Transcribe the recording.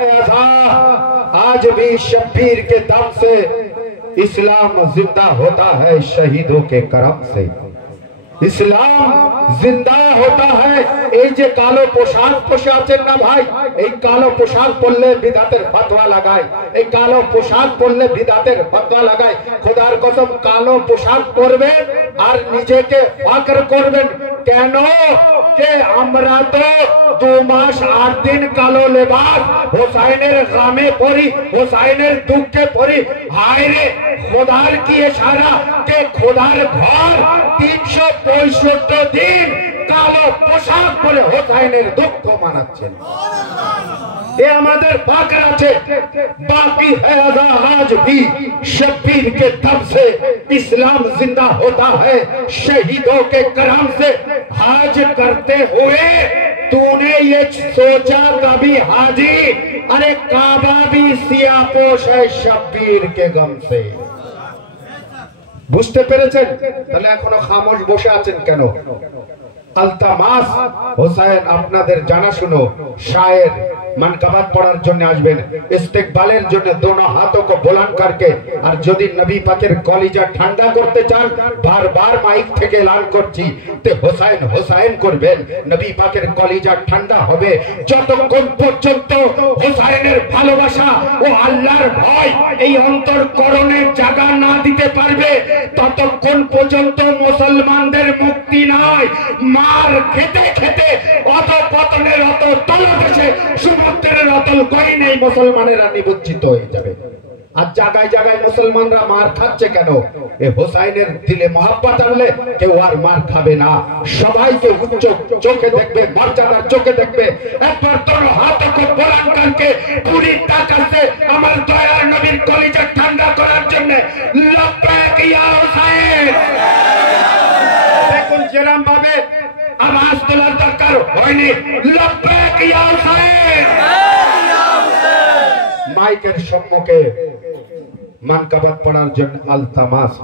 है अज़ा, आज भी शब्बीर के दम से इस्लाम जिंदा होता है शहीदों के करम से। इस्लाम जिंदा होता है। এই যে কালো পোশাক পরে আছেন না ভাই, এই কালো পোশাক পরলে বিদআতের ফতোয়া লাগায়, এই কালো পোশাক পরলে বিদআতের ফতোয়া লাগায়। খোদার কসম কালো পোশাক পরবেন আর নিজেকে ফখর করবেন কেন যে আমরা তো 2 মাস 8 দিন কালো লেবাস হোসাইনের গামে পরি, হোসাইনের দুঃখে পরি। হায় রে খোদার কি ইশারা কে খোদার ঘর 365 দিন কালো পোশাক পরে হোসাইনের দুঃখ মানাচ্ছেন। ये हमारे फाकर আছে। बाकी है अज़ा आज भी शब्बीर के दम से इस्लाम जिंदा होता है शहीदों के करम से। हाज करते हुए तूने ये सोचा कभी हाजी, अरे काबा भी सियापोश है शब्बीर के गम से। বুঝতে পেরেছেন? তাহলে এখনো খামোশ বসে আছেন কেন? আলতামাস হোসেন আপনাদের জানাশুনো शायर मनकबत पढ़ार জন্য আসবেন, ইস্তেকবালের জন্য दोनों हाथों को बुलंद करके। আর যদি নবী পাকের কলিজা ঠান্ডা করতে চান বারবার মাইক থেকে এলান করছি তে হোসেন হোসেন করবেন, নবী পাকের কলিজা ঠান্ডা হবে যতক্ষণ পর্যন্ত হোসেনের ভালোবাসা ও আল্লাহর ভয় এই অন্তরকরণে জায়গা না দিতে পারবে ততক্ষণ পর্যন্ত মুসলমানদের মুক্তি নাই। মার খেতে খেতে অধঃপতনের অত তলদেশে সমুদ্রের অতল গহীনে মুসলমানেরা নিবজ্জিত হয়ে যাবে। আর জায়গায় জায়গায় মুসলমানরা মার খাচ্ছে কেন? এ হোসাইনের দিলে মহব্বত আনলে কেউ আর মার খাবে না, সবাইকে উচ্চ চোখে দেখবে, মর্যাদার চোখে দেখবে। একবার তোর হাতকে বুলন্দ করকে পুরি তাকাত সে আমার দয়ার নবীর কলিজা ঠান্ডা করার জন্য লব্বাইক ইয়া হোসেন। দেখুন যেরকম ভাবে আওয়াজ তোলার দরকার হয়নি, লব্বাইক ইয়া হোসেন। মাইকের সম্মুখে মানকাবাত পড়ার জন্য আলতামাস